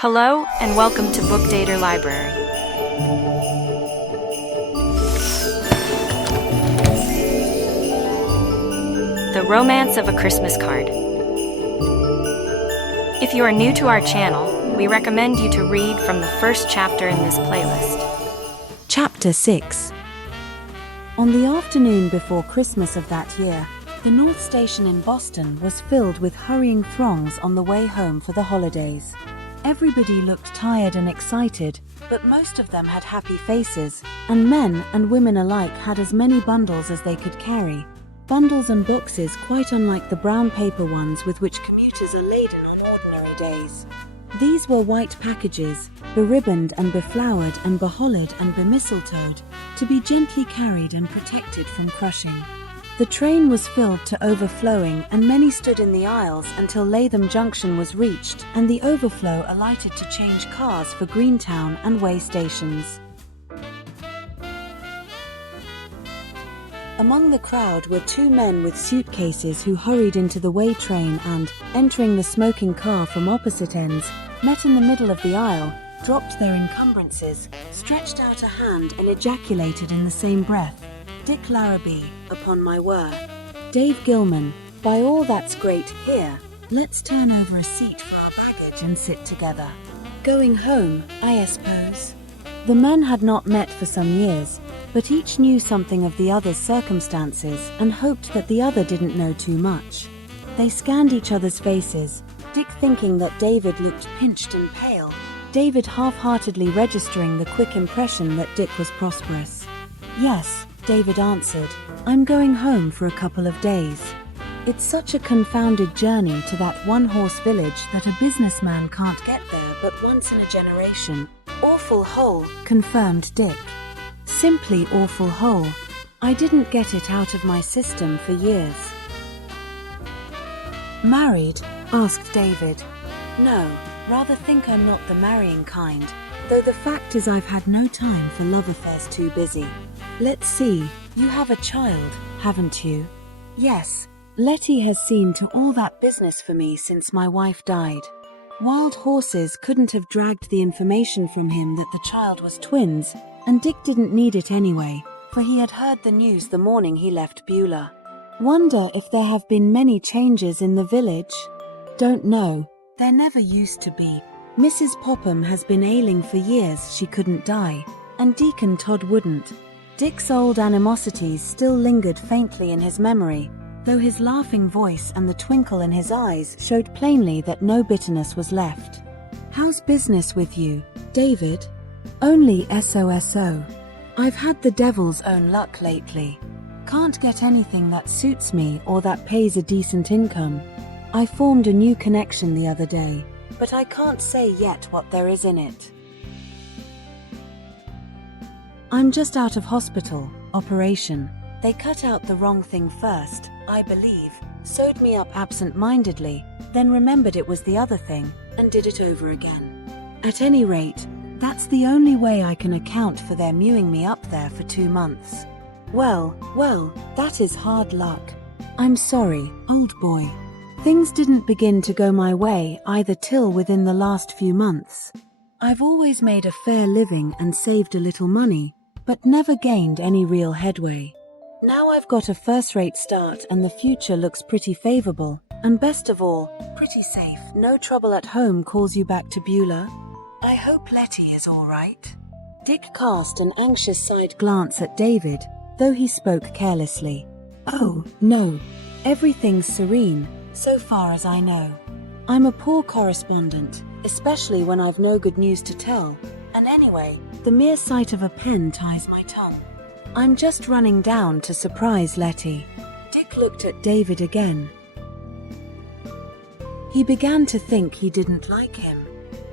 Hello, and welcome to Bookdator Library. The Romance of a Christmas Card. If you are new to our channel, we recommend you to read from the first chapter in this playlist. Chapter 6. On the afternoon before Christmas of that year, the North Station in Boston was filled with hurrying throngs on the way home for the holidays. Everybody looked tired and excited, but most of them had happy faces, and men and women alike had as many bundles as they could carry. Bundles and boxes quite unlike the brown paper ones with which commuters are laden on ordinary days. These were white packages, beribboned and beflowered and behollered and bemistletoed, to be gently carried and protected from crushing. The train was filled to overflowing, and many stood in the aisles until Latham Junction was reached and the overflow alighted to change cars for Greentown and Way stations. Among the crowd were two men with suitcases who hurried into the Way train and, entering the smoking car from opposite ends, met in the middle of the aisle, dropped their encumbrances, stretched out a hand and ejaculated in the same breath, "Dick Larrabee, upon my word. Dave Gilman, by all that's great, here, let's turn over a seat for our baggage and sit together. Going home, I suppose." The men had not met for some years, but each knew something of the other's circumstances and hoped that the other didn't know too much. They scanned each other's faces, Dick thinking that David looked pinched and pale, David half-heartedly registering the quick impression that Dick was prosperous. "Yes," David answered, "I'm going home for a couple of days. It's such a confounded journey to that one-horse village that a businessman can't get there but once in a generation." "Awful hole," confirmed Dick. "Simply awful hole. I didn't get it out of my system for years." "Married?" asked David. "No, rather think I'm not the marrying kind, though the fact is I've had no time for love affairs, too busy. Let's see, you have a child, haven't you?" "Yes, Letty has seen to all that business for me since my wife died." Wild horses couldn't have dragged the information from him that the child was twins, and Dick didn't need it anyway, for he had heard the news the morning he left Beulah. "Wonder if there have been many changes in the village?" "Don't know. There never used to be. Mrs. Popham has been ailing for years, she couldn't die, and Deacon Todd wouldn't." Dick's old animosities still lingered faintly in his memory, though his laughing voice and the twinkle in his eyes showed plainly that no bitterness was left. "How's business with you, David?" "Only so. I've had the devil's own luck lately. Can't get anything that suits me or that pays a decent income. I formed a new connection the other day, but I can't say yet what there is in it. I'm just out of hospital, operation. They cut out the wrong thing first, I believe, sewed me up absent-mindedly, then remembered it was the other thing, and did it over again. At any rate, that's the only way I can account for their mewing me up there for 2 months. Well, that is hard luck. I'm sorry, old boy. Things didn't begin to go my way either till within the last few months. I've always made a fair living and saved a little money, but never gained any real headway. Now I've got a first-rate start and the future looks pretty favorable, and best of all, pretty safe. No trouble at home calls you back to Beulah? I hope Letty is all right." Dick cast an anxious side glance at David, though he spoke carelessly. "Oh, no. Everything's serene, so far as I know. I'm a poor correspondent, especially when I've no good news to tell, and anyway, the mere sight of a pen ties my tongue. I'm just running down to surprise Letty." Dick looked at David again. He began to think he didn't like him.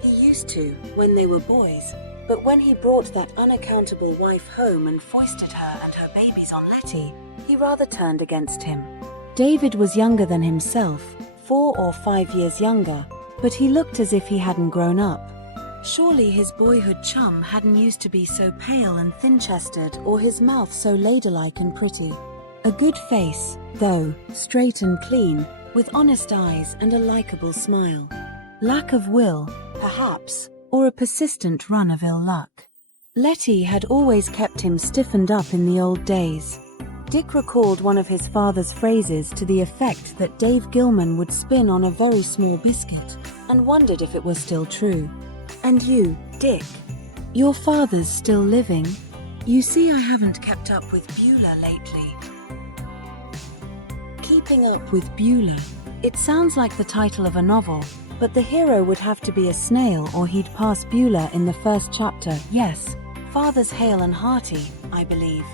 He used to, when they were boys, but when he brought that unaccountable wife home and foisted her and her babies on Letty, he rather turned against him. David was younger than himself, 4 or 5 years younger, but he looked as if he hadn't grown up. Surely his boyhood chum hadn't used to be so pale and thin-chested or his mouth so ladylike and pretty. A good face, though, straight and clean, with honest eyes and a likable smile. Lack of will, perhaps, or a persistent run of ill luck. Letty had always kept him stiffened up in the old days. Dick recalled one of his father's phrases to the effect that Dave Gilman would spin on a very small biscuit, and wondered if it was still true. "And you, Dick? Your father's still living? You see, I haven't kept up with Beulah lately." Keeping up with Beulah. It sounds like the title of a novel, but the hero would have to be a snail or he'd pass Beulah in the first chapter. Yes, father's hale and hearty, I believe.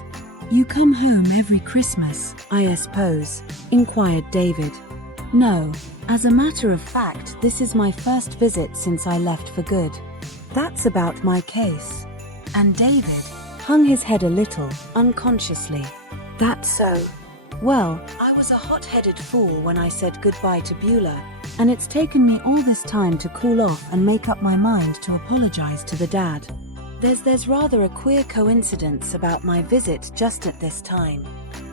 "You come home every Christmas, I suppose?" inquired David. "No, as a matter of fact, this is my first visit since I left for good." "That's about my case." And David hung his head a little, unconsciously. "That's so. Well, I was a hot-headed fool when I said goodbye to Beulah, and it's taken me all this time to cool off and make up my mind to apologize to the dad. There's rather a queer coincidence about my visit just at this time."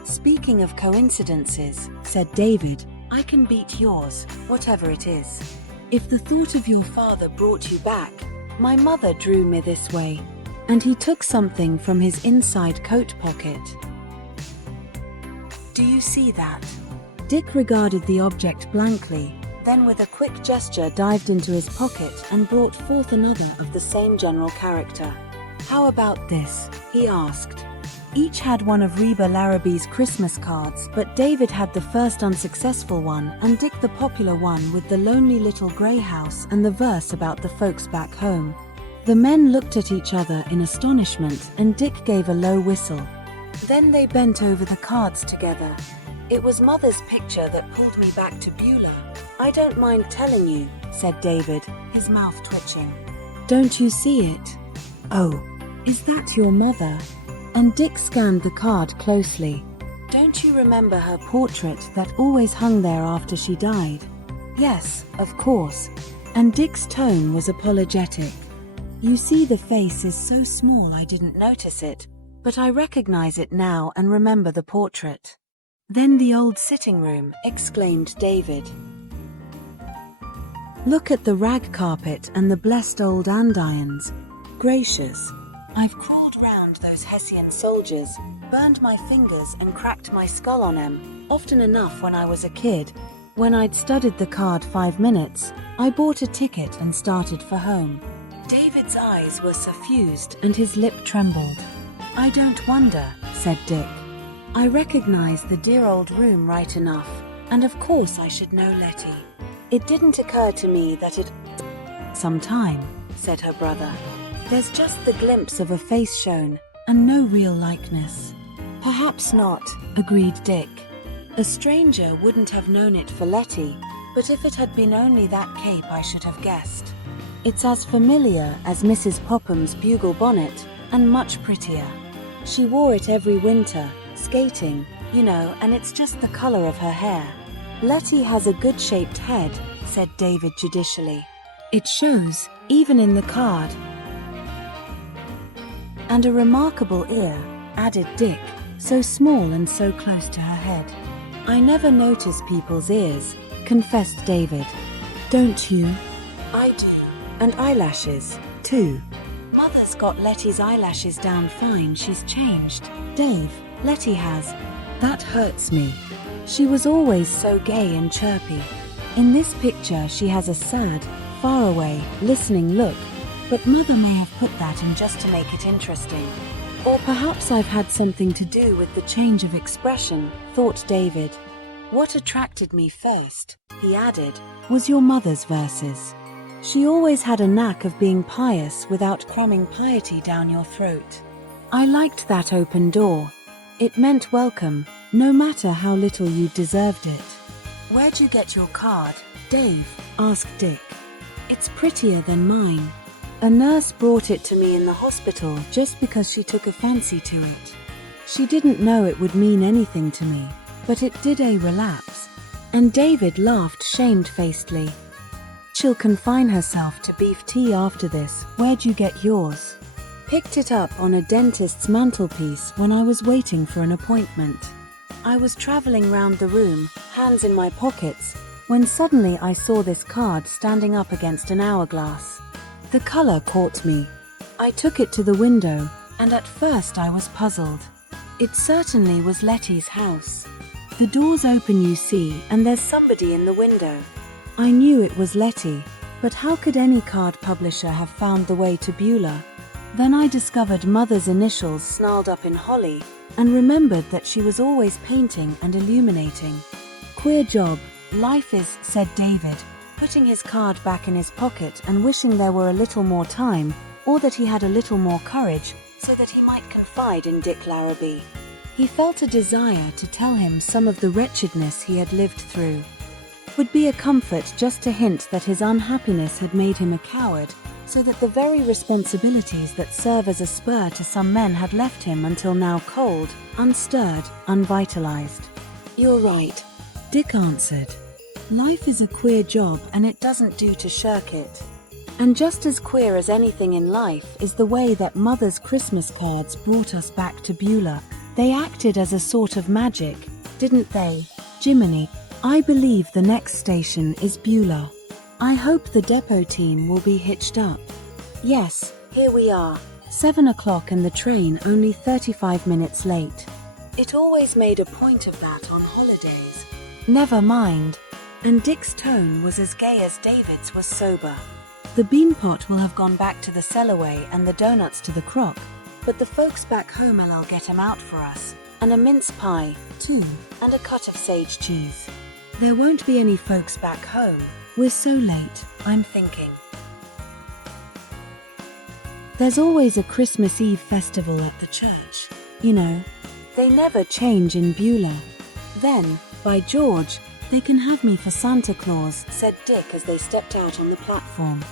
"Speaking of coincidences," said David, "I can beat yours, whatever it is. If the thought of your father brought you back, my mother drew me this way." And he took something from his inside coat pocket. "Do you see that?" Dick regarded the object blankly, then with a quick gesture dived into his pocket and brought forth another of the same general character. "How about this?" he asked. Each had one of Reba Larrabee's Christmas cards, but David had the first unsuccessful one and Dick the popular one with the lonely little grey house and the verse about the folks back home. The men looked at each other in astonishment and Dick gave a low whistle. Then they bent over the cards together. "It was Mother's picture that pulled me back to Beulah. I don't mind telling you," said David, his mouth twitching. "Don't you see it?" "Oh, is that your mother?" And Dick scanned the card closely. "Don't you remember her portrait that always hung there after she died?" "Yes, of course." And Dick's tone was apologetic. "You see, the face is so small I didn't notice it, but I recognize it now and remember the portrait." "Then the old sitting room," exclaimed David. "Look at the rag carpet and the blessed old andirons. Gracious, I've crawled round those Hessian soldiers, burned my fingers and cracked my skull on 'em, often enough when I was a kid. When I'd studied the card 5 minutes, I bought a ticket and started for home." David's eyes were suffused and his lip trembled. "I don't wonder," said Dick. "I recognize the dear old room right enough, and of course I should know Letty. It didn't occur to me that it..." "Some time," said her brother. "There's just the glimpse of a face shown, and no real likeness." "Perhaps not," agreed Dick. "A stranger wouldn't have known it for Letty, but if it had been only that cape I should have guessed. It's as familiar as Mrs. Popham's bugle bonnet, and much prettier. She wore it every winter, skating, you know, and it's just the color of her hair." "Letty has a good-shaped head," said David judicially. "It shows, even in the card." "And a remarkable ear," added Dick, "so small and so close to her head." "I never notice people's ears," confessed David. "Don't you?" "I do. And eyelashes, too. Mother's got Letty's eyelashes down fine. She's changed. Dave, Letty has. That hurts me. She was always so gay and chirpy. In this picture she has a sad, faraway, listening look, but Mother may have put that in just to make it interesting. Or perhaps I've had something to do with the change of expression," thought David. "What attracted me first," he added, "was your mother's verses. She always had a knack of being pious without cramming piety down your throat. I liked that open door. It meant welcome, no matter how little you deserved it." "Where'd you get your card, Dave?" asked Dick. "It's prettier than mine. A nurse brought it to me in the hospital just because she took a fancy to it. She didn't know it would mean anything to me, but it did a relapse." And David laughed shamefacedly. "She'll confine herself to beef tea after this. Where'd you get yours?" "Picked it up on a dentist's mantelpiece when I was waiting for an appointment. I was traveling round the room, hands in my pockets, when suddenly I saw this card standing up against an hourglass. The color caught me. I took it to the window, and at first I was puzzled. It certainly was Letty's house. The door's open, you see, and there's somebody in the window. I knew it was Letty, but how could any card publisher have found the way to Beulah? Then I discovered Mother's initials snarled up in holly, and remembered that she was always painting and illuminating. Queer job, life is, said David, putting his card back in his pocket and wishing there were a little more time, or that he had a little more courage, so that he might confide in Dick Larrabee. He felt a desire to tell him some of the wretchedness he had lived through. Would be a comfort just to hint that his unhappiness had made him a coward, so that the very responsibilities that serve as a spur to some men had left him until now cold, unstirred, unvitalized. You're right, Dick answered. Life is a queer job, and it doesn't do to shirk it. And just as queer as anything in life is the way that Mother's Christmas cards brought us back to Beulah. They acted as a sort of magic, didn't they? Jiminy, I believe the next station is Beulah. I hope the depot team will be hitched up. Yes, here we are. 7 o'clock and the train only 35 minutes late. It always made a point of that on holidays. Never mind. And Dick's tone was as gay as David's was sober. The beanpot will have gone back to the cellarway and the donuts to the crock, but the folks back home will get 'em out for us, and a mince pie, too, and a cut of sage cheese. There won't be any folks back home. We're so late, I'm thinking. There's always a Christmas Eve festival at the church. You know, they never change in Beulah. Then, by George, they can have me for Santa Claus, said Dick as they stepped out on the platform.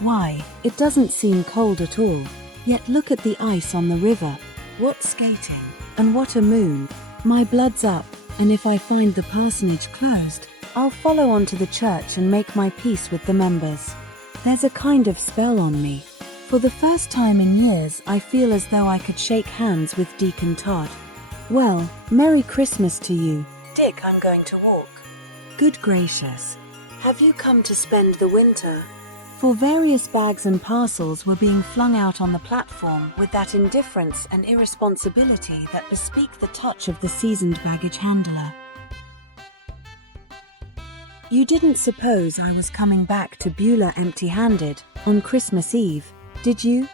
Why, it doesn't seem cold at all. Yet look at the ice on the river. What skating, and what a moon. My blood's up, and if I find the parsonage closed, I'll follow on to the church and make my peace with the members. There's a kind of spell on me. For the first time in years, I feel as though I could shake hands with Deacon Todd. Well, Merry Christmas to you. Dick, I'm going to walk. Good gracious. Have you come to spend the winter? For various bags and parcels were being flung out on the platform with that indifference and irresponsibility that bespeak the touch of the seasoned baggage handler. You didn't suppose I was coming back to Beulah empty-handed on Christmas Eve, did you?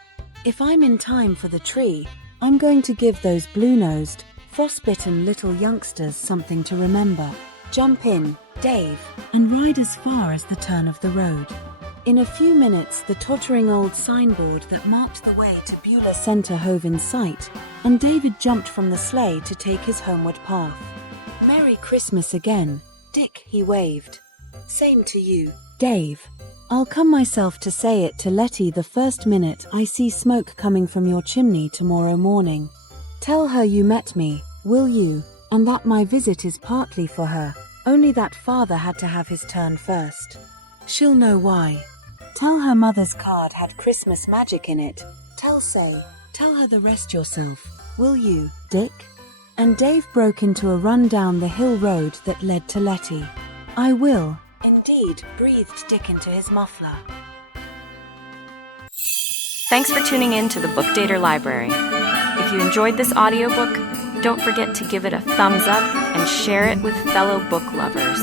If I'm in time for the tree, I'm going to give those blue-nosed, frostbitten little youngsters something to remember. Jump in, Dave, and ride as far as the turn of the road. In a few minutes, the tottering old signboard that marked the way to Beulah Center hove in sight, and David jumped from the sleigh to take his homeward path. Merry Christmas again, Dick, he waved. Same to you, Dave. I'll come myself to say it to Letty the first minute I see smoke coming from your chimney tomorrow morning. Tell her you met me, will you, and that my visit is partly for her, only that father had to have his turn first. She'll know why. Tell her Mother's card had Christmas magic in it. Tell her the rest yourself, will you, Dick? And Dave broke into a run down the hill road that led to Letty. I will, indeed, breathed Dick into his muffler. Thanks for tuning in to the Bookdator Library. If you enjoyed this audiobook, don't forget to give it a thumbs up and share it with fellow book lovers.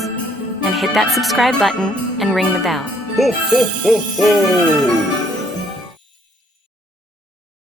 And hit that subscribe button and ring the bell. Ho, ho, ho, ho!